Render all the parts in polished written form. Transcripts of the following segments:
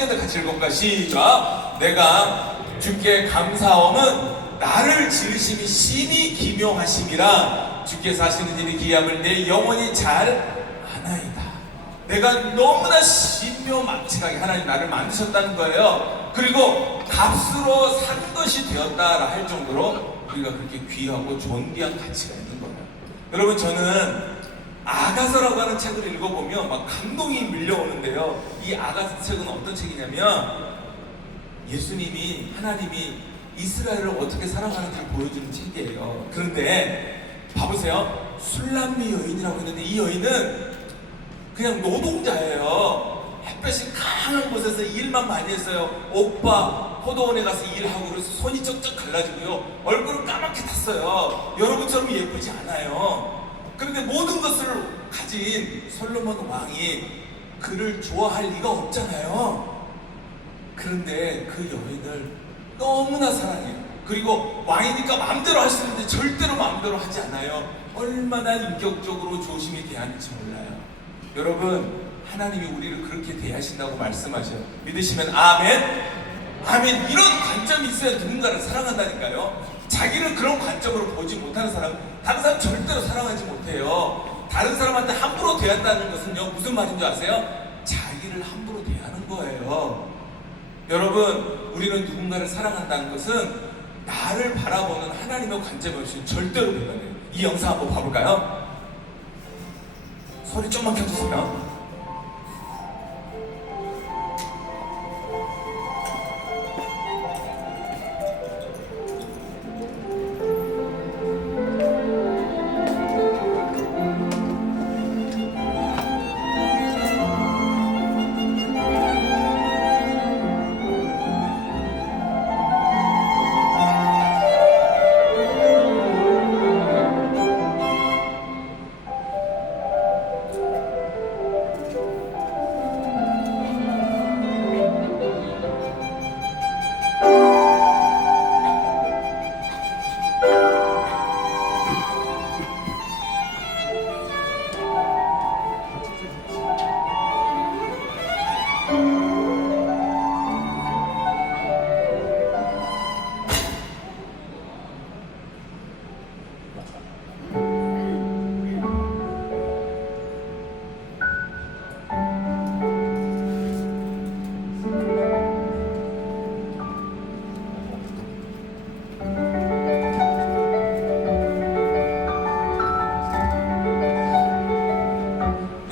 형제들 같이 읽어볼까? 시작. 내가 주께 감사함은 나를 지으심이 심히 기묘하심이라 주께서 하시는 일이 기함을 내 영혼이 잘 아나이다. 내가 너무나 신묘막측하게 하나님 나를 만드셨다는 거예요. 그리고 값으로 산 것이 되었다라 할 정도로 우리가 그렇게 귀하고 존귀한 가치가 있는 거예요. 여러분, 저는 아가서라고 하는 책을 읽어보면 막 감동이 밀려오는데요. 이 아가서 책은 어떤 책이냐면 예수님이, 하나님이 이스라엘을 어떻게 사랑하는지를 보여주는 책이에요. 그런데 봐보세요. 술람미 여인이라고 했는데 이 여인은 그냥 노동자예요. 햇볕이 강한 곳에서 일만 많이 했어요. 오빠 포도원에 가서 일하고 그래서 손이 쩍쩍 갈라지고요. 얼굴은 까맣게 탔어요. 여러분처럼 예쁘지 않아요. 그런데 모든 것을 가진 솔로몬 왕이 그를 좋아할 리가 없잖아요. 그런데 그 여인을 너무나 사랑해요. 그리고 왕이니까 마음대로 할 수 있는데 절대로 마음대로 하지 않아요. 얼마나 인격적으로 조심히 대하는지 몰라요. 여러분, 하나님이 우리를 그렇게 대하신다고 말씀하셔요. 믿으시면 아멘? 아멘. 이런 관점이 있어야 누군가를 사랑한다니까요. 자기를 그런 관점으로 보지 못하는 사람, 다른 사람 절대로 사랑하지 못해요. 다른 사람한테 함부로 대한다는 것은요, 무슨 말인 줄 아세요? 자기를 함부로 대하는 거예요. 여러분, 우리는 누군가를 사랑한다는 것은 나를 바라보는 하나님의 관점이 없이 절대로 불가능해요. 이 영상 한번 봐볼까요? 소리 좀만 켜주세요.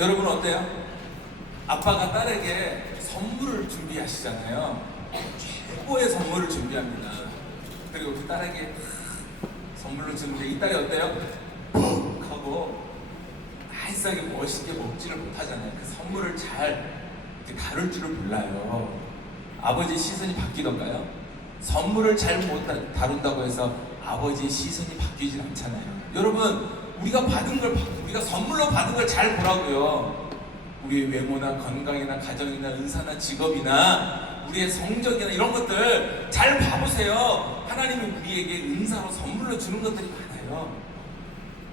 여러분 어때요? 아빠가 딸에게 선물을 준비하시잖아요. 최고의 선물을 준비합니다. 그리고 그 딸에게 선물을 주는데 이 딸이 어때요? 푹 하고 나이스하게 멋있게 먹지를 못하잖아요. 그 선물을 잘 다룰 줄을 몰라요. 아버지의 시선이 바뀌던가요? 선물을 잘 못 다룬다고 해서 아버지의 시선이 바뀌질 않잖아요. 여러분, 우리가 선물로 받은 걸 잘 보라고요. 우리의 외모나 건강이나 가정이나 은사나 직업이나 우리의 성적이나 이런 것들 잘 봐보세요. 하나님이 우리에게 은사로 선물로 주는 것들이 많아요.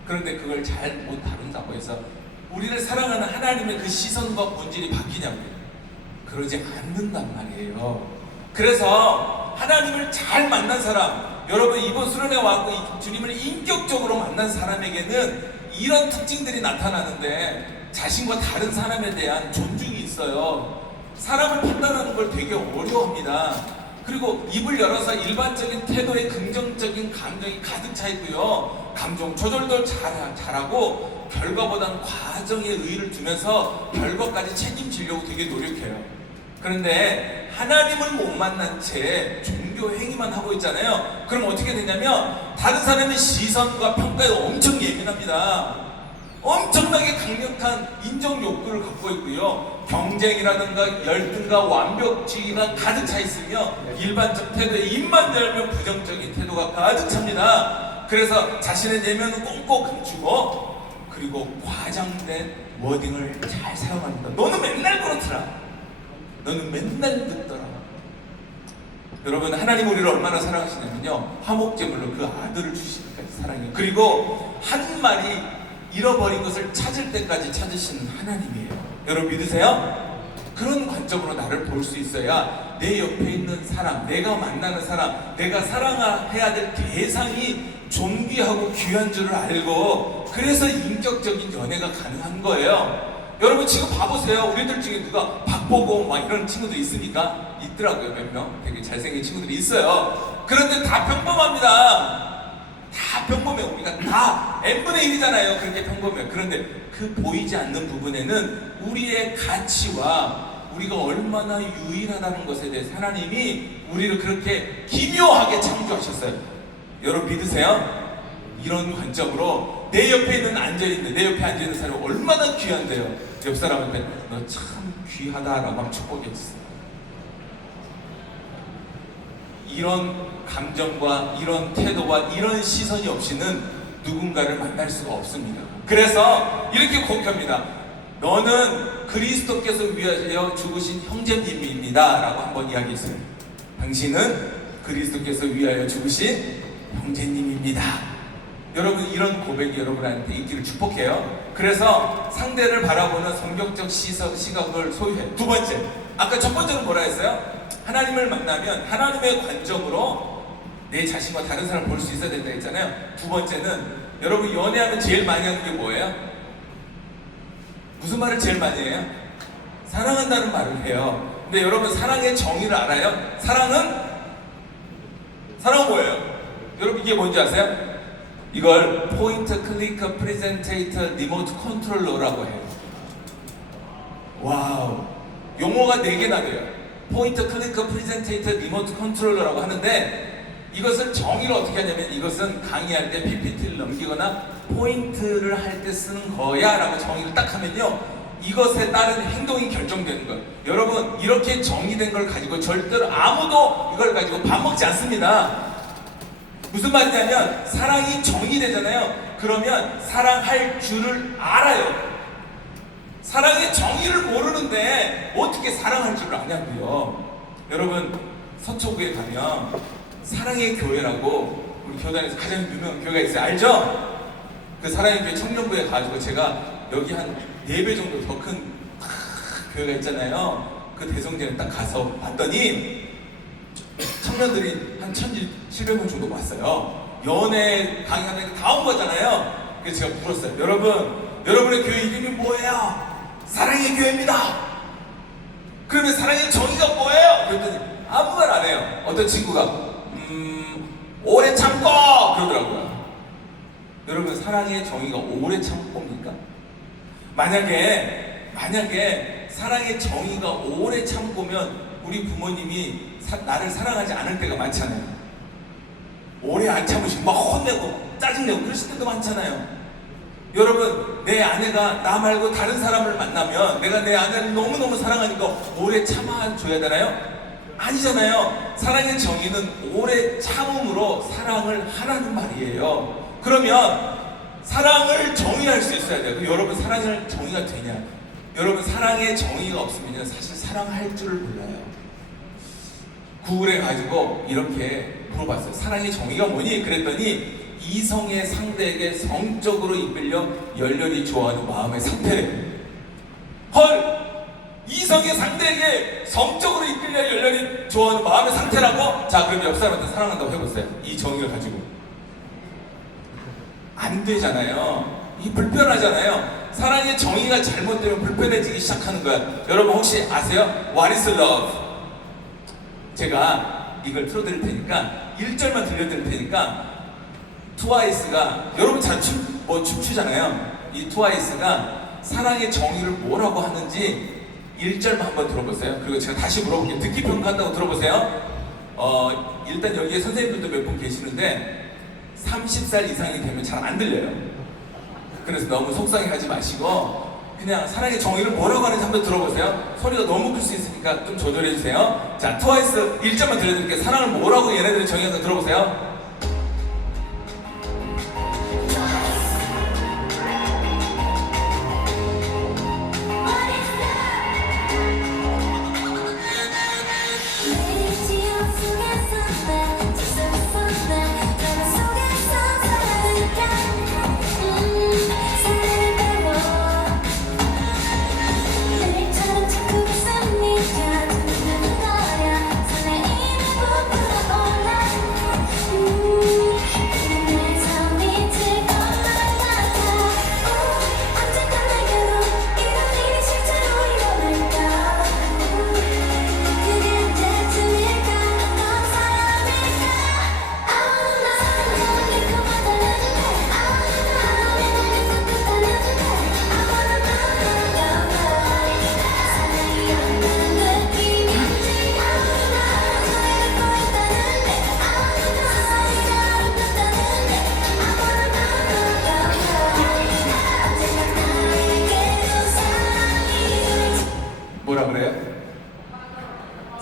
그런데 그걸 잘 못 다룬다고 해서 우리를 사랑하는 하나님의 그 시선과 본질이 바뀌냐고요. 그러지 않는단 말이에요. 그래서 하나님을 잘 만난 사람, 여러분 이번 수련회 와서 주님을 인격적으로 만난 사람에게는 이런 특징들이 나타나는데 자신과 다른 사람에 대한 존중이 있어요. 사람을 판단하는 걸 되게 어려워합니다. 그리고 입을 열어서 일반적인 태도에 긍정적인 감정이 가득 차 있고요. 감정 조절도 잘하고 결과보다는 과정에 의의를 두면서 결과까지 책임지려고 되게 노력해요. 그런데 하나님을 못 만난 채 종교 행위만 하고 있잖아요. 그럼 어떻게 되냐면 다른 사람의 시선과 평가에 엄청 예민합니다. 엄청나게 강력한 인정 욕구를 갖고 있고요. 경쟁이라든가 열등과 완벽주의가 가득 차 있으며 일반적 태도에 입만 열면 부정적인 태도가 가득 찹니다. 그래서 자신의 내면은 꽁꽁 감추고 그리고 과장된 워딩을 잘 사용합니다. 너는 맨날 그렇더라. 너는 맨날 듣더라. 여러분, 하나님 우리를 얼마나 사랑하시냐면요, 화목제물로 그 아들을 주시기까지 사랑해요. 그리고 한 마리 잃어버린 것을 찾을 때까지 찾으시는 하나님이에요. 여러분 믿으세요? 그런 관점으로 나를 볼 수 있어야 내 옆에 있는 사람, 내가 만나는 사람, 내가 사랑해야 될 대상이 존귀하고 귀한 줄을 알고, 그래서 인격적인 연애가 가능한 거예요. 여러분 지금 봐보세요. 우리들 중에 누가 박보고 막 이런 친구도 있으니까 있더라고요. 몇 명 되게 잘생긴 친구들이 있어요. 그런데 다 평범합니다. 다 평범해. 우리가 다 n분의 1이잖아요. 그렇게 평범해요. 그런데 그 보이지 않는 부분에는 우리의 가치와 우리가 얼마나 유일하다는 것에 대해서 하나님이 우리를 그렇게 기묘하게 창조하셨어요. 여러분 믿으세요? 이런 관점으로 내 옆에 내 옆에 앉아있는 사람이 얼마나 귀한데요. 옆 사람한테 너 참 귀하다라고 하면 축복해주세요. 이런 감정과 이런 태도와 이런 시선이 없이는 누군가를 만날 수가 없습니다. 그래서 이렇게 고백합니다. 너는 그리스도께서 위하여 죽으신 형제님입니다 라고 한번 이야기했어요. 당신은 그리스도께서 위하여 죽으신 형제님입니다. 여러분 이런 고백이 여러분한테 있기를 축복해요. 그래서 상대를 바라보는 성경적 시각을 소유해. 두 번째, 아까 첫 번째는 뭐라 했어요? 하나님을 만나면 하나님의 관점으로 내 자신과 다른 사람을 볼 수 있어야 된다 했잖아요. 두 번째는 여러분 연애하면 제일 많이 하는 게 뭐예요? 무슨 말을 제일 많이 해요? 사랑한다는 말을 해요. 근데 여러분 사랑의 정의를 알아요? 사랑은 뭐예요? 여러분 이게 뭔지 아세요? 이걸 포인트 클리커 프레젠테이터 리모트 컨트롤러라고 해요. 와우, 용어가 4개나 돼요. 포인트 클리커 프레젠테이터 리모트 컨트롤러라고 하는데, 이것을 정의를 어떻게 하냐면 이것은 강의할 때 PPT를 넘기거나 포인트를 할 때 쓰는 거야 라고 정의를 딱 하면요, 이것에 따른 행동이 결정되는 거예요. 여러분 이렇게 정의된 걸 가지고 절대로 아무도 이걸 가지고 밥 먹지 않습니다. 무슨 말이냐면 사랑이 정의되잖아요. 그러면 사랑할 줄을 알아요. 사랑의 정의를 모르는데 어떻게 사랑할 줄을 아냐고요. 여러분 서초구에 가면 사랑의 교회라고 우리 교단에서 가장 유명한 교회가 있어요. 알죠? 그 사랑의 교회 청년부에 가지고 제가 여기 한 4배 정도 더 큰 교회가 있잖아요. 그 대성전에 딱 가서 봤더니 청년들이 한 1,700명 정도 왔어요. 연애 강의하는 다 온 거잖아요. 그래서 제가 물었어요. 여러분의 교회 이름이 뭐예요? 사랑의 교회입니다. 그러면 사랑의 정의가 뭐예요? 그랬더니 아무 말 안 해요. 어떤 친구가 오래 참고 그러더라고요. 여러분 사랑의 정의가 오래 참고입니까? 만약에 사랑의 정의가 오래 참고면 우리 부모님이 나를 사랑하지 않을 때가 많잖아요. 오래 안 참으시고 막 혼내고 짜증내고 그러실 때도 많잖아요. 여러분 내 아내가 나 말고 다른 사람을 만나면 내가 내 아내를 너무너무 사랑하니까 오래 참아줘야 되나요? 아니잖아요. 사랑의 정의는 오래 참음으로 사랑을 하라는 말이에요. 그러면 사랑을 정의할 수 있어야 돼요. 여러분 사랑의 정의가 되냐? 여러분 사랑의 정의가 없으면 사실 사랑할 줄을 몰라요. 구글에 가지고 이렇게 물어봤어요. 사랑의 정의가 뭐니? 그랬더니 이성의 상대에게 성적으로 이끌려 열렬히 좋아하는 마음의 상태래요. 헐! 이성의 상대에게 성적으로 이끌려 열렬히 좋아하는 마음의 상태라고? 자 그럼 옆 사람한테 사랑한다고 해보세요. 이 정의를 가지고 안 되잖아요. 이 불편하잖아요. 사랑의 정의가 잘못되면 불편해지기 시작하는 거야. 여러분 혹시 아세요? What is love? 제가 이걸 틀어드릴 테니까 1절만 들려드릴 테니까 트와이스가 여러분 잘 춤추잖아요. 이 트와이스가 사랑의 정의를 뭐라고 하는지 1절만 한번 들어보세요. 그리고 제가 다시 물어볼게요. 듣기 평가한다고 들어보세요. 일단 여기에 선생님들도 몇 분 계시는데 30살 이상이 되면 잘 안 들려요. 그래서 너무 속상해하지 마시고 그냥 사랑의 정의를 뭐라고 하는지 한번 들어보세요. 소리가 너무 클 수 있으니까 좀 조절해주세요. 자, 트와이스 1절만 들려드릴게요. 사랑을 뭐라고 얘네들이 정의해서 들어보세요.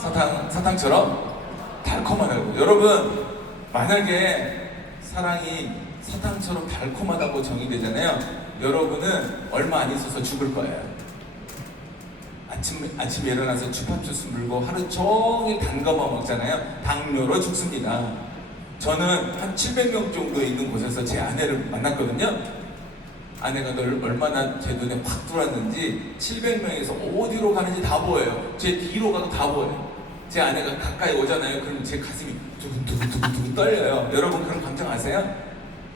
사탕처럼 달콤하다고. 여러분, 만약에 사랑이 사탕처럼 달콤하다고 정의되잖아요. 여러분은 얼마 안 있어서 죽을 거예요. 아침에 일어나서 주파주스 물고 하루 종일 단 거만 먹잖아요. 당뇨로 죽습니다. 저는 한 700명 정도 있는 곳에서 제 아내를 만났거든요. 아내가 늘 얼마나 제 눈에 확 들어왔는지 700명에서 어디로 가는지 다 보여요. 제 뒤로 가도 다 보여요. 제 아내가 가까이 오잖아요. 그러면 제 가슴이 두근두근 떨려요. 여러분 그런 감정 아세요?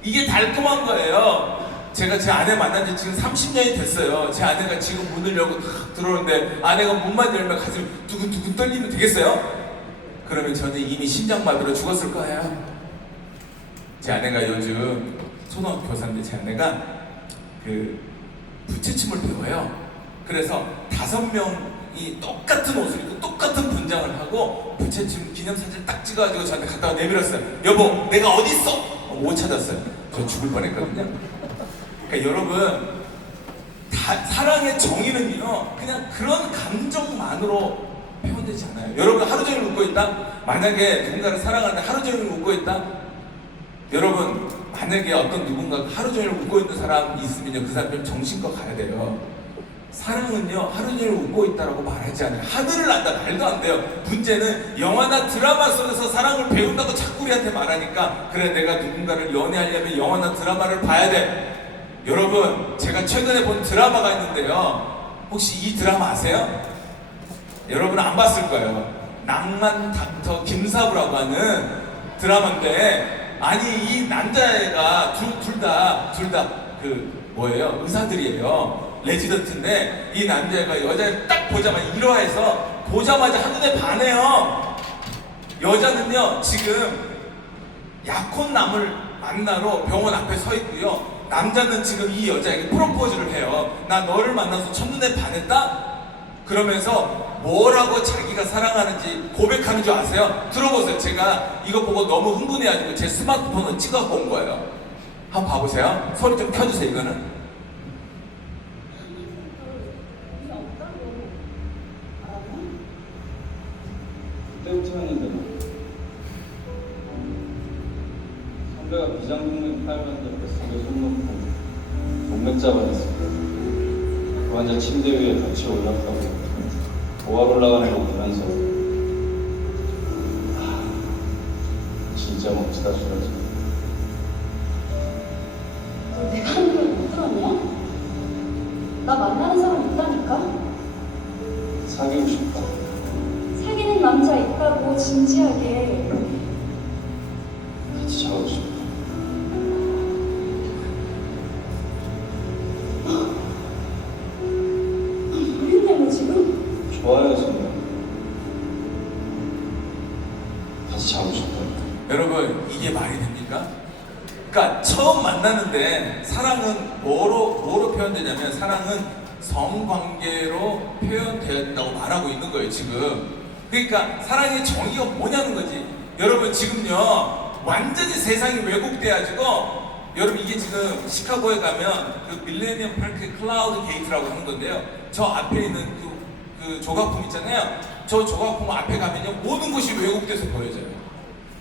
이게 달콤한 거예요. 제가 제 아내 만난 지 지금 30년이 됐어요. 제 아내가 지금 문을 열고 탁 들어오는데 아내가 문만 열면 가슴이 두근두근 떨리면 되겠어요? 그러면 저는 이미 심장마비로 죽었을 거예요. 제 아내가 요즘 초등학교 교사인데 제 아내가 그 부채춤을 배워요. 그래서 5명이 똑같은 옷을 입고 똑같은 분장을 하고 부채춤 기념사진 딱 찍어가지고 저한테 갖다가 내밀었어요. 여보, 내가 어디 있어? 못 찾았어요. 저 죽을 뻔했거든요. 그러니까 여러분, 사랑의 정의는요 그냥 그런 감정만으로 표현되지 않아요. 여러분 하루 종일 웃고 있다? 만약에 누군가를 사랑하는데 하루 종일 웃고 있다? 여러분 만약에 어떤 누군가가 하루 종일 웃고 있는 사람이 있으면요 그 사람 좀 정신과 가야 돼요. 사랑은요 하루 종일 웃고 있다라고 말하지 않아요. 하늘을 난다 말도 안 돼요. 문제는 영화나 드라마 속에서 사랑을 배운다고 자꾸 우리한테 말하니까 그래 내가 누군가를 연애하려면 영화나 드라마를 봐야 돼. 여러분 제가 최근에 본 드라마가 있는데요. 혹시 이 드라마 아세요? 여러분은 안 봤을 거예요. 낭만 닥터 김사부라고 하는 드라마인데 아니 이 남자애가 둘 다 그 뭐예요? 의사들이에요. 레지던트인데 이 남자애가 여자를 딱 보자마자 1화에서 보자마자 한눈에 반해요. 여자는요 지금 약혼남을 만나러 병원 앞에 서 있고요. 남자는 지금 이 여자에게 프로포즈를 해요. 나 너를 만나서 첫눈에 반했다? 그러면서 뭐라고 자기가 사랑하는지 고백하는 줄 아세요? 들어보세요. 제가 이거 보고 너무 흥분해가지고 제 스마트폰을 찍어서 온 거예요. 한번 봐보세요. 소리 좀 켜주세요. 이거는 그때부터였는데 선배가 비장동맹 팔면서 뱃속에 손 놓고 동맥 잡아냈을 때 그 환자 침대 위에 같이 올라가고 보활 올라가는 거 보면서 진짜 멋지다 싶었지. 너 내가 하는 걸 못 들었냐? 나 만나는 사람 있다니까? 사귀고 싶다. 사귀는 남자 있다고 진지하게. 같이 자고 싶다. 모르겠네 너 지금? 좋아요 선배. 같이 자고 싶다. 여러분 이게 말이 됩니까? 그러니까 처음 만나는데 사랑은 뭐로 표현되냐면 사랑은 성관계로 표현된다고 말하고 있는 거예요 지금. 그러니까 사랑의 정의가 뭐냐는 거지. 여러분 지금요 완전히 세상이 왜곡돼가지고 여러분 이게 지금 시카고에 가면 그 밀레니엄 파크 클라우드 게이트라고 하는 건데요. 저 앞에 있는 그 조각품 있잖아요. 저 조각품 앞에 가면요 모든 것이 왜곡돼서 보여져요.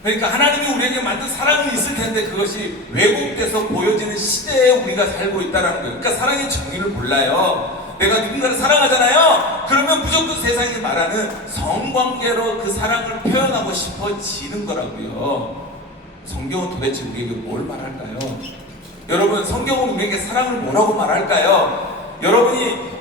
그러니까 하나님이 우리에게 만든 사랑은 있을 텐데 그것이 왜곡돼서 보여지는 시대에 우리가 살고 있다는 거예요. 그러니까 사랑의 정의를 몰라요. 내가 누군가를 사랑하잖아요. 그러면 무조건 세상이 말하는 성관계로 그 사랑을 표현하고 싶어지는 거라고요. 성경은 도대체 우리에게 뭘 말할까요? 여러분 성경은 우리에게 사랑을 뭐라고 말할까요? 여러분이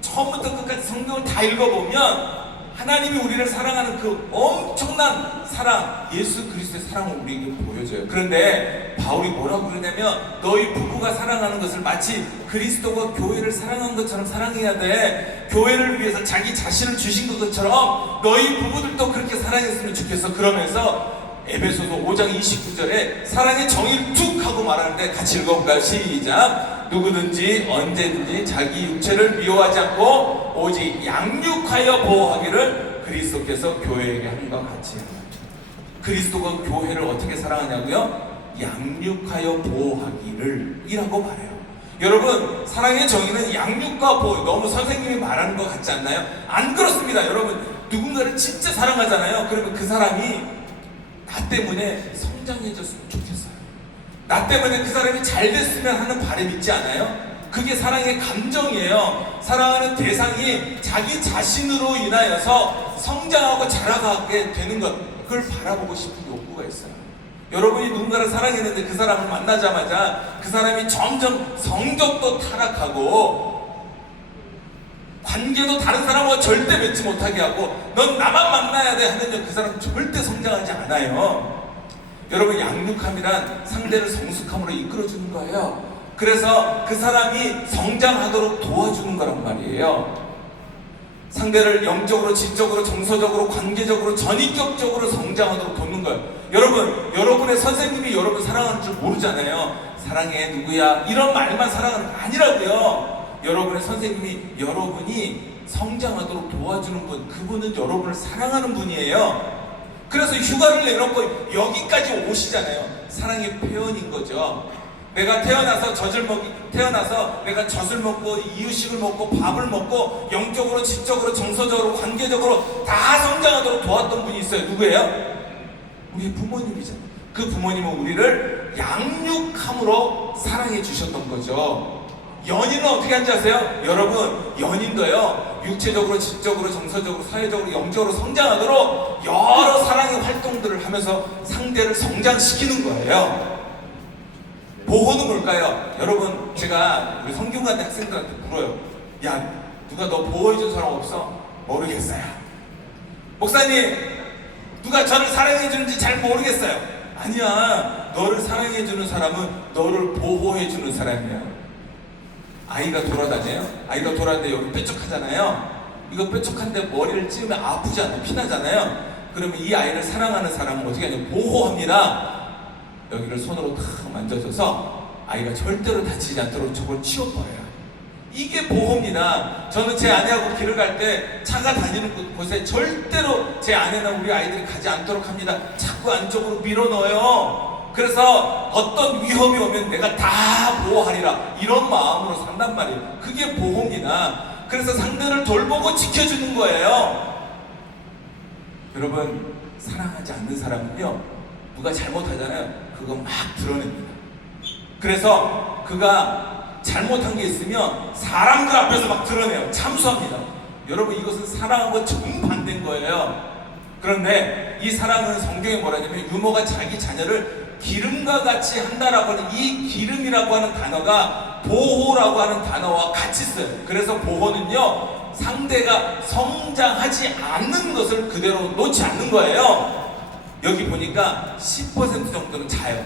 처음부터 끝까지 성경을 다 읽어보면 하나님이 우리를 사랑하는 그 엄청난 사랑, 예수 그리스도의 사랑을 우리에게 보여줘요. 그런데 바울이 뭐라고 그러냐면 너희 부부가 사랑하는 것을 마치 그리스도가 교회를 사랑한 것처럼 사랑해야 돼. 교회를 위해서 자기 자신을 주신 것처럼 너희 부부들도 그렇게 사랑했으면 좋겠어. 그러면서 에베소서 5장 29절에 사랑의 정의를 툭 하고 말하는데 같이 읽어볼까요? 시작! 누구든지 언제든지 자기 육체를 미워하지 않고 오직 양육하여 보호하기를 그리스도께서 교회에게 한 것 같이 합니다. 그리스도가 교회를 어떻게 사랑하냐고요? 양육하여 보호하기를 이라고 말해요. 여러분 사랑의 정의는 양육과 보호, 너무 선생님이 말하는 것 같지 않나요? 안 그렇습니다. 여러분 누군가를 진짜 사랑하잖아요. 그러면 그 사람이 나 때문에 성장해졌으면 좋겠어요. 나 때문에 그 사람이 잘 됐으면 하는 바람 있지 않아요? 그게 사랑의 감정이에요. 사랑하는 대상이 자기 자신으로 인하여서 성장하고 자라가게 되는 것, 그걸 바라보고 싶은 욕구가 있어요. 여러분이 누군가를 사랑했는데 그 사람을 만나자마자 그 사람이 점점 성적도 타락하고 관계도 다른 사람과 절대 맺지 못하게 하고 넌 나만 만나야 돼 하는 그 사람은 절대 성장하지 않아요. 여러분, 양육함이란 상대를 성숙함으로 이끌어주는 거예요. 그래서 그 사람이 성장하도록 도와주는 거란 말이에요. 상대를 영적으로, 지적으로, 정서적으로, 관계적으로, 전인격적으로 성장하도록 돕는 거예요. 여러분, 여러분의 선생님이 여러분 사랑하는 줄 모르잖아요. 사랑해 누구야 이런 말만 사랑하는 거 아니라고요. 여러분의 선생님이 여러분이 성장하도록 도와주는 분, 그분은 여러분을 사랑하는 분이에요. 그래서 휴가를 내놓고 여기까지 오시잖아요. 사랑의 표현인 거죠. 내가 태어나서 내가 젖을 먹고 이유식을 먹고 밥을 먹고 영적으로, 지적으로, 정서적으로, 관계적으로 다 성장하도록 도왔던 분이 있어요. 누구예요? 우리 부모님이잖아요. 그 부모님은 우리를 양육함으로 사랑해 주셨던 거죠. 연인은 어떻게 하는지 아세요? 여러분, 연인도요, 육체적으로, 지적으로, 정서적으로, 사회적으로, 영적으로 성장하도록 여러 사랑의 활동들을 하면서 상대를 성장시키는 거예요. 보호는 뭘까요? 여러분, 제가 우리 성균관대 학생들한테 물어요. 야, 누가 너 보호해준 사람 없어? 모르겠어요. 목사님, 누가 저를 사랑해주는지 잘 모르겠어요. 아니야, 너를 사랑해주는 사람은 너를 보호해주는 사람이야. 아이가 돌아다녀요? 아이가 돌아다니는데 여기 뾰족하잖아요. 이거 뾰족한데 머리를 찌우면 아프잖아요. 피나잖아요. 그러면 이 아이를 사랑하는 사람은 어떻게 하냐면 보호합니다. 여기를 손으로 탁 만져줘서 아이가 절대로 다치지 않도록 저걸 치워버려요. 이게 보호입니다. 저는 제 아내하고 길을 갈 때 차가 다니는 곳에 절대로 제 아내나 우리 아이들이 가지 않도록 합니다. 자꾸 안쪽으로 밀어넣어요. 그래서 어떤 위험이 오면 내가 다 보호하리라 이런 마음으로 산단 말이에요. 그게 보호입니다. 그래서 상대를 돌보고 지켜주는 거예요. 여러분, 사랑하지 않는 사람은요, 누가 잘못하잖아요. 그거 막 드러냅니다. 그래서 그가 잘못한 게 있으면 사람들 앞에서 막 드러내요. 참수합니다. 여러분, 이것은 사랑하고 정반대인 거예요. 그런데 이 사랑은 성경에 뭐라 하냐면 유모가 자기 자녀를 기름과 같이 한다라고 하는 이 기름이라고 하는 단어가 보호라고 하는 단어와 같이 써요. 그래서 보호는요, 상대가 성장하지 않는 것을 그대로 놓지 않는 거예요. 여기 보니까 10% 정도는 자요.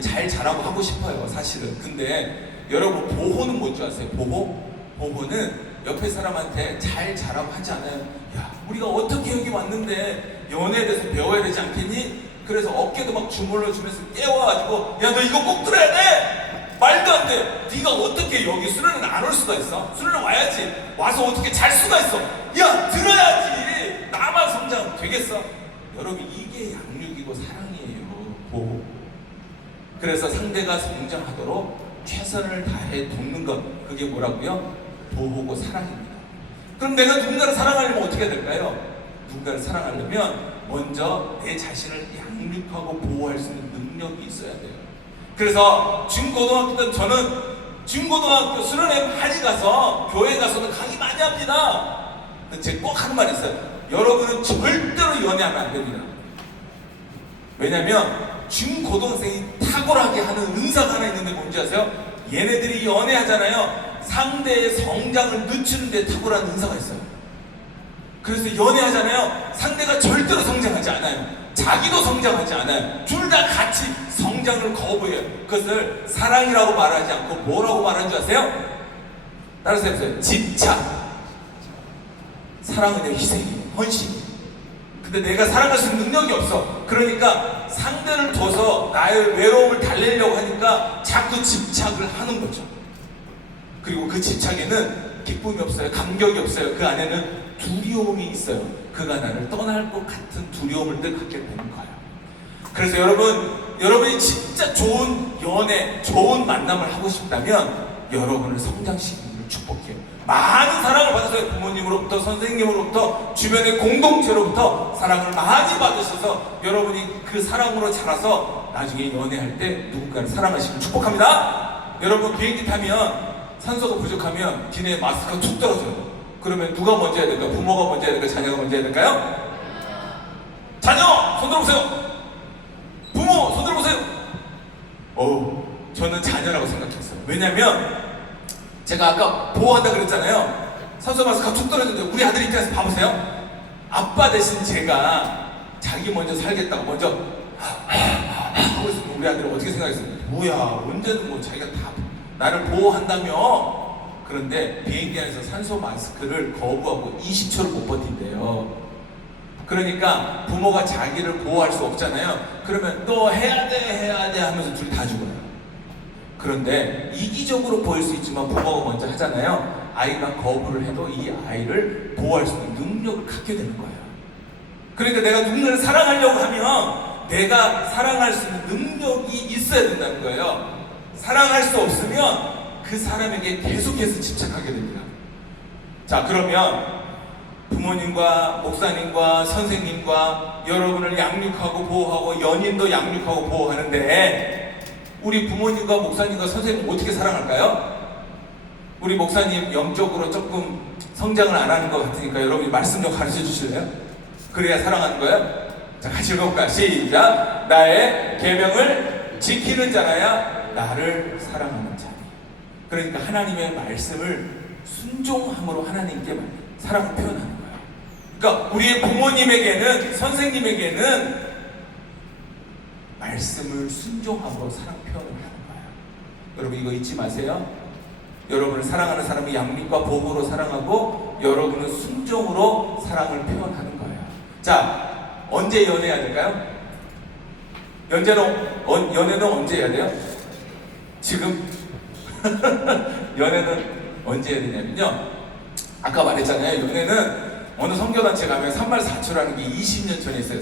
잘 자라고 하고 싶어요, 사실은. 근데 여러분, 보호는 뭔지 아세요? 보호는 옆에 사람한테 잘 자라고 하지 않아요. 야, 우리가 어떻게 여기 왔는데 연애에 대해서 배워야 되지 않겠니? 그래서 어깨도 막 주물러 주면서 깨워가지고, 야, 너 이거 꼭 들어야 돼! 말도 안 돼! 네가 어떻게 여기 수련회는 안 올 수가 있어? 수련회 와야지. 와서 어떻게 잘 수가 있어? 야, 들어야지! 나만 성장 되겠어? 여러분, 이게 양육이고 사랑이에요. 보호. 그래서 상대가 성장하도록 최선을 다해 돕는 것, 그게 뭐라고요? 보호고 사랑입니다. 그럼 내가 누군가를 사랑하려면 어떻게 해야 될까요? 누군가를 사랑하려면 먼저 내 자신을 양육하고 보호할 수 있는 능력이 있어야 돼요. 그래서 중고등학교 때 저는 중고등학교 수련회 많이 가서 교회 가서는 강의 많이 합니다. 제가 꼭 하는 말이 있어요. 여러분은 절대로 연애하면 안 됩니다. 왜냐면 중고등생이 탁월하게 하는 은사가 하나 있는데 뭔지 아세요? 얘네들이 연애하잖아요. 상대의 성장을 늦추는 데 탁월한 은사가 있어요. 그래서 연애하잖아요. 상대가 절대로 성장하지 않아요. 자기도 성장하지 않아요. 둘 다 같이 성장을 거부해요. 그것을 사랑이라고 말하지 않고 뭐라고 말하는 줄 아세요? 따라서 해보세요. 집착. 사랑은 희생이에요. 헌신. 근데 내가 사랑할 수 있는 능력이 없어. 그러니까 상대를 둬서 나의 외로움을 달래려고 하니까 자꾸 집착을 하는 거죠. 그리고 그 집착에는 기쁨이 없어요. 감격이 없어요. 그 안에는 두려움이 있어요. 그가 나를 떠날 것 같은 두려움을 늘 갖게 되는 거예요. 그래서 여러분이 진짜 좋은 연애, 좋은 만남을 하고 싶다면 여러분을 성장시키는 걸 축복해요. 많은 사랑을 받으세요. 부모님으로부터, 선생님으로부터, 주변의 공동체로부터 사랑을 많이 받으셔서 여러분이 그 사랑으로 자라서 나중에 연애할 때 누군가를 사랑하시면 축복합니다. 여러분 비행기 타면 산소가 부족하면 기내에 마스크가 툭 떨어져요. 그러면 누가 먼저 해야 될까요? 부모가 먼저 해야 될까요? 자녀가 먼저 해야 될까요? 자녀! 손 들어보세요. 부모! 손 들어보세요. 저는 자녀라고 생각했어요. 왜냐면 제가 아까 보호한다 그랬잖아요. 산소 마스크가 툭 떨어졌는데 우리 아들 입장에서 봐보세요. 아빠 대신 제가 자기 먼저 살겠다고 먼저 하고 있으면 우리 아들은 어떻게 생각했어요? 뭐야, 언제는 뭐 자기가 다 나를 보호한다며. 그런데 비행기 안에서 산소 마스크를 거부하고 20초를 못 버틴대요. 그러니까 부모가 자기를 보호할 수 없잖아요. 그러면 또 해야 돼 하면서 둘이 다 죽어요. 그런데 이기적으로 보일 수 있지만 부모가 먼저 하잖아요. 아이가 거부를 해도 이 아이를 보호할 수 있는 능력을 갖게 되는 거예요. 그러니까 내가 누군가를 사랑하려고 하면 내가 사랑할 수 있는 능력이 있어야 된다는 거예요. 사랑할 수 없으면 그 사람에게 계속해서 집착하게 됩니다. 자, 그러면 부모님과 목사님과 선생님과 여러분을 양육하고 보호하고 연인도 양육하고 보호하는데 우리 부모님과 목사님과 선생님 어떻게 사랑할까요? 우리 목사님 영적으로 조금 성장을 안 하는 것 같으니까 여러분이 말씀 좀 가르쳐 주실래요? 그래야 사랑하는 거예요? 자, 같이 읽어볼까요? 시작! 나의 계명을 지키는 자라야 나를 사랑하는 자니. 그러니까 하나님의 말씀을 순종함으로 하나님께 사랑을 표현하는 거예요. 그러니까 우리의 부모님에게는, 선생님에게는 말씀을 순종함으로 사랑 표현을 하는 거예요. 여러분 이거 잊지 마세요. 여러분을 사랑하는 사람이 양육과 보호로 사랑하고 여러분은 순종으로 사랑을 표현하는 거예요. 자, 언제 연애해야 될까요? 연애는 언제 해야 돼요? 지금? 연애는 언제 해야 되냐면요, 아까 말했잖아요. 연애는 어느 선교단체 가면 3말 4초라는 게 20년 전에 있어요.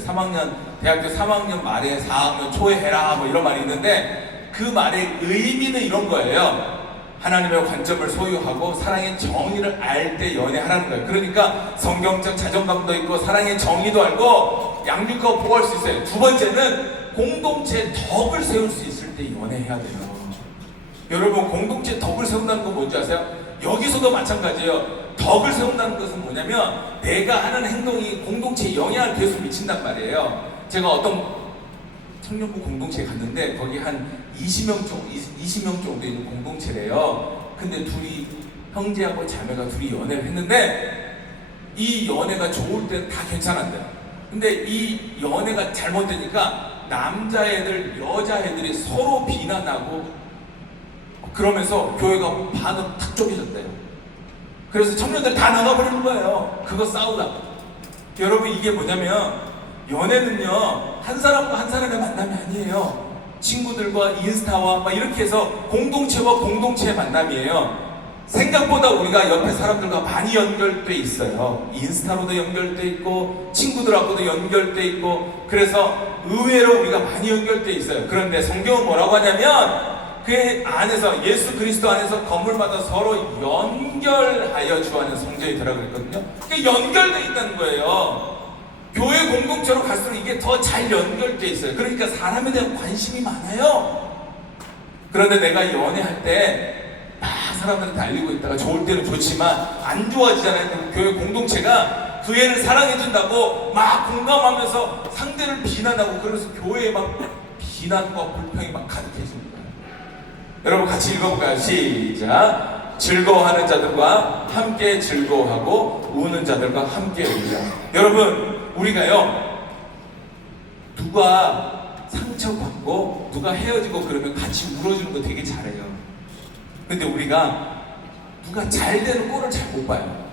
대학교 3학년 말에 4학년 초에 해라 뭐 이런 말이 있는데 그 말의 의미는 이런 거예요. 하나님의 관점을 소유하고 사랑의 정의를 알 때 연애하라는 거예요. 그러니까 성경적 자존감도 있고 사랑의 정의도 알고 양육하고 보호할 수 있어요. 두 번째는 공동체의 덕을 세울 수 있을 때 연애해야 돼요. 여러분 공동체의 덕을 세운다는 건 뭔지 아세요? 여기서도 마찬가지예요. 덕을 세운다는 것은 뭐냐면 내가 하는 행동이 공동체에 영향을 계속 미친단 말이에요. 제가 어떤 청년부 공동체에 갔는데 거기 한 20명 정도 있는 공동체래요. 근데 둘이 형제하고 자매가 둘이 연애를 했는데 이 연애가 좋을 때는 다 괜찮았대요. 근데 이 연애가 잘못되니까 남자애들, 여자애들이 서로 비난하고 그러면서 교회가 반으로 탁 쪼개졌대요. 그래서 청년들 다 나가버리는 거예요. 그거 싸우다가. 여러분 이게 뭐냐면 연애는요 한 사람과 한 사람의 만남이 아니에요. 친구들과 인스타와 막 이렇게 해서 공동체와 공동체의 만남이에요. 생각보다 우리가 옆에 사람들과 많이 연결돼 있어요. 인스타로도 연결돼 있고 친구들하고도 연결돼 있고 그래서 의외로 우리가 많이 연결돼 있어요. 그런데 성경은 뭐라고 하냐면 그 안에서 예수 그리스도 안에서 건물마다 서로 연결하여 주하는 성전이 되라고 그랬거든요. 그게 연결돼 있다는 거예요. 교회 공동체로 갈수록 이게 더 잘 연결돼 있어요. 그러니까 사람에 대한 관심이 많아요. 그런데 내가 연애할 때 막 사람들한테 알리고 있다가 좋을 때는 좋지만 안 좋아지잖아요. 그럼 교회 공동체가 그 애를 사랑해준다고 막 공감하면서 상대를 비난하고 그래서 교회에 막 비난과 불평이 막 가득해집니다. 여러분 같이 읽어볼까요? 시작! 즐거워하는 자들과 함께 즐거워하고 우는 자들과 함께 울라. 여러분 우리가요 누가 상처받고 누가 헤어지고 그러면 같이 울어주는 거 되게 잘해요. 근데 우리가 누가 잘 되는 꼴을 잘 못 봐요.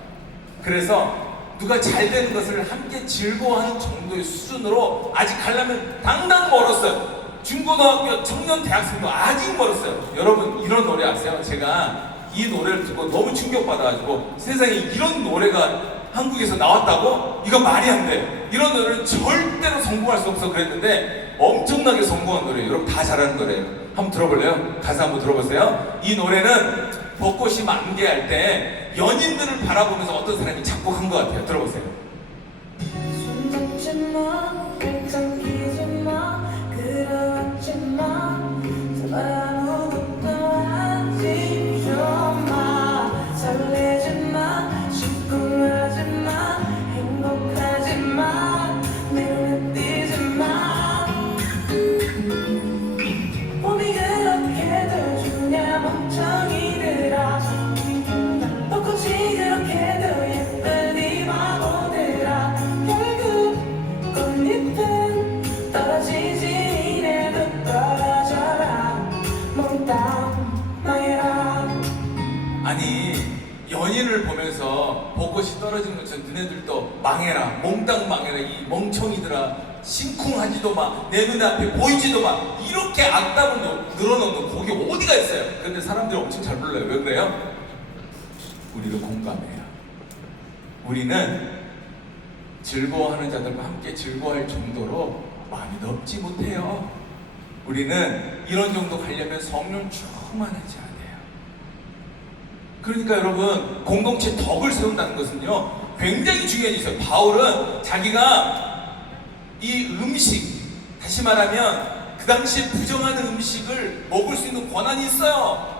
그래서 누가 잘 되는 것을 함께 즐거워하는 정도의 수준으로 아직 가려면 당당 멀었어요. 중고등학교 청년 대학생도 아직 멀었어요. 여러분 이런 노래 아세요? 제가 이 노래를 듣고 너무 충격받아가지고 세상에 이런 노래가 한국에서 나왔다고? 이거 말이 안 돼. 이런 노래는 절대로 성공할 수 없어 그랬는데 엄청나게 성공한 노래예요. 여러분 다 잘하는 노래예요. 한번 들어볼래요? 가사 한번 들어보세요. 이 노래는 벚꽃이 만개할 때 연인들을 바라보면서 어떤 사람이 작곡한 것 같아요. 들어보세요. 손잡지 마, 뺏기지 마, 그러지 마, 제발 아무것도 하지 좀 마, 설레지 마, 시끄러지 마, 행복하지 마, 내 눈에 띄지 마. 봄이 그렇게도 주냐 멍청이들아, 벚꽃이 그렇게도 예쁜 이 바보들아, 결국 꽃잎은 떨어지지 이래도 떨어져라, 몽땅 망해라. 아니 연인을 보면서 벚꽃이 떨어지는 것처럼 너네들도 망해라, 몽땅 망해라, 이 멍청이들아, 심쿵하지도 마, 내 눈앞에 보이지도 마, 이렇게 악담을 늘어놓는 곡이 어디가 있어요? 근데 사람들이 엄청 잘 불러요. 왜 그래요? 우리를 공감해요. 우리는 즐거워하는 자들과 함께 즐거워할 정도로 마음이 넓지 못해요. 우리는 이런 정도 가려면 성령 충만하지 않아요. 그러니까 여러분, 공동체 덕을 세운다는 것은요 굉장히 중요한 게 있어요. 바울은 자기가 이 음식, 다시 말하면 그 당시에 부정하는 음식을 먹을 수 있는 권한이 있어요.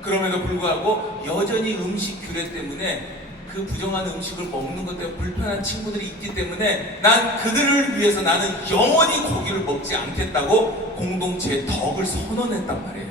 그럼에도 불구하고 여전히 음식 규례 때문에 그 부정한 음식을 먹는 것 때문에 불편한 친구들이 있기 때문에 난 그들을 위해서 나는 영원히 고기를 먹지 않겠다고 공동체의 덕을 선언했단 말이에요.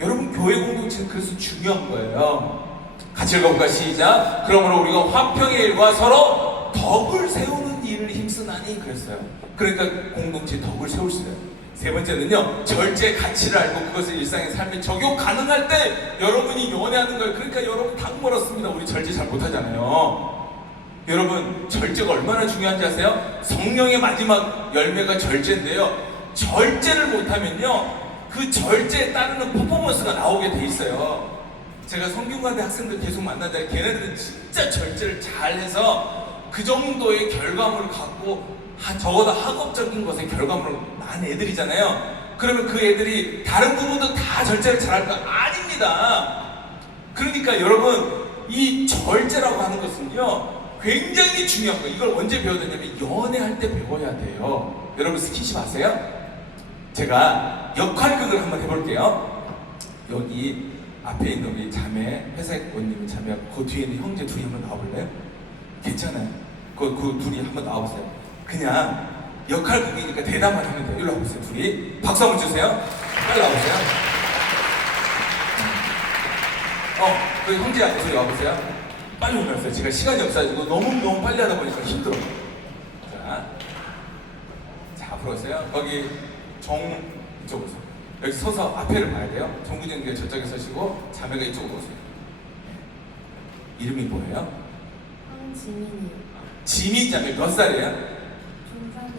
여러분, 교회 공동체는 그래서 중요한 거예요. 같이 읽어볼까? 시작. 그러므로 우리가 화평의 일과 서로 덕을 세우는 일을 힘쓰나니 그랬어요. 그러니까 공동체 덕을 세울 수 있어요. 세 번째는요, 절제의 가치를 알고 그것을 일상의 삶에 적용 가능할 때 여러분이 연애하는 거예요. 그러니까 여러분 당 멀었습니다. 우리 절제 잘 못하잖아요. 여러분, 절제가 얼마나 중요한지 아세요? 성령의 마지막 열매가 절제인데요, 절제를 못하면요 그 절제에 따르는 퍼포먼스가 나오게 돼 있어요. 제가 성균관대 학생들 계속 만나는데 걔네들은 진짜 절제를 잘해서 그 정도의 결과물을 갖고 적어도 학업적인 것의 결과물을 난 애들이잖아요. 그러면 그 애들이 다른 부분도 다 절제를 잘할 거 아닙니다. 그러니까 여러분, 이 절제라고 하는 것은요 굉장히 중요한 거예요. 이걸 언제 배워야 되냐면 연애할 때 배워야 돼요. 여러분, 스킨십 아세요? 제가 역할극을 한번 해볼게요. 여기 앞에 있는 우리 자매, 회사원님 자매하고 그 뒤에 있는 형제 둘이 한번 나와볼래요? 괜찮아요. 그 둘이 한번 나와보세요. 그냥 역할극이니까 대답만 하면 돼요. 일로 와보세요. 둘이 박수 한번 주세요. 빨리 와보세요. 그 형제하고 둘이 와보세요. 빨리 오면서요. 제가 시간이 없어가지고 너무 빨리 하다 보니까 힘들어. 자 앞으로 오세요. 거기 이쪽으로 오세요. 여기 서서 앞에를 봐야 돼요. 정구정기가 저쪽에 서시고 자매가 이쪽으로 오세요. 이름이 뭐예요? 황지민이. 지민 자매 몇 살이에요? 중상이.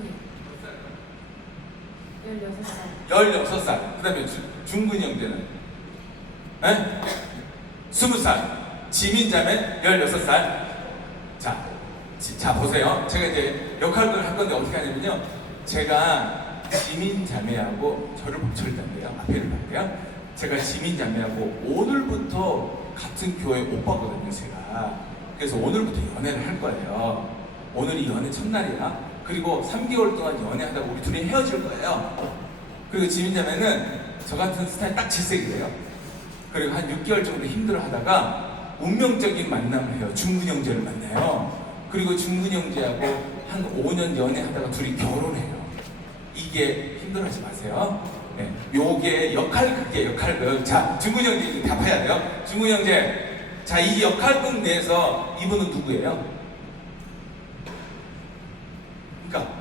16살. 16살. 그 다음에 중근이 형제는? 에? 20살. 지민 자매 16살. 자 보세요. 제가 이제 역할을 할 건데 어떻게 하냐면요, 제가 지민 자매하고 저를 절단돼요. 앞에를 볼게요. 제가 지민 자매하고 오늘부터 같은 교회 오빠거든요, 제가. 그래서 오늘부터 연애를 할 거예요. 오늘이 연애 첫날이야. 그리고 3개월 동안 연애하다가 우리 둘이 헤어질 거예요. 그리고 지민 자매는 저 같은 스타일 딱 질색이에요. 그리고 한 6개월 정도 힘들어 하다가 운명적인 만남을 해요. 중근 형제를 만나요. 그리고 중근 형제하고 한 5년 연애하다가 둘이 결혼해요. 이게 힘들어하지 마세요. 네, 요게 역할극이에요. 역할극. 자, 중근 형제 답해야 돼요. 중근 형제, 자, 이 역할극 내에서 이분은 누구예요? 그러니까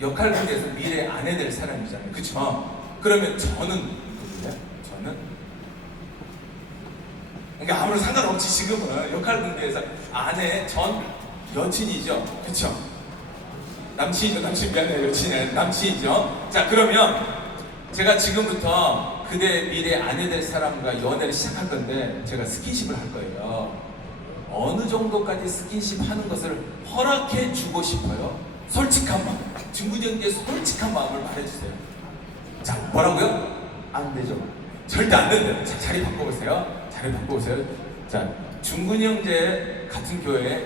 역할극에서 미래 아내 될 사람이잖아요. 그쵸? 그러면 저는 누구예요? 저는? 그러니까 아무런 상관없지. 지금은 역할극 내에서 아내 전 여친이죠. 그쵸? 남친이죠. 남친 미안해요. 여친은 남친이죠. 자, 그러면 제가 지금부터 그대 미래 아내 될 사람과 연애를 시작할 건데 제가 스킨십을 할 거예요. 어느 정도까지 스킨십 하는 것을 허락해 주고 싶어요? 솔직한 마음. 중구정기의 솔직한 마음을 말해주세요. 자, 뭐라고요? 안 되죠. 절대 안 된대요. 자, 자리 바꿔보세요. 자리 바꿔보세요. 자, 중근이 형제 같은 교회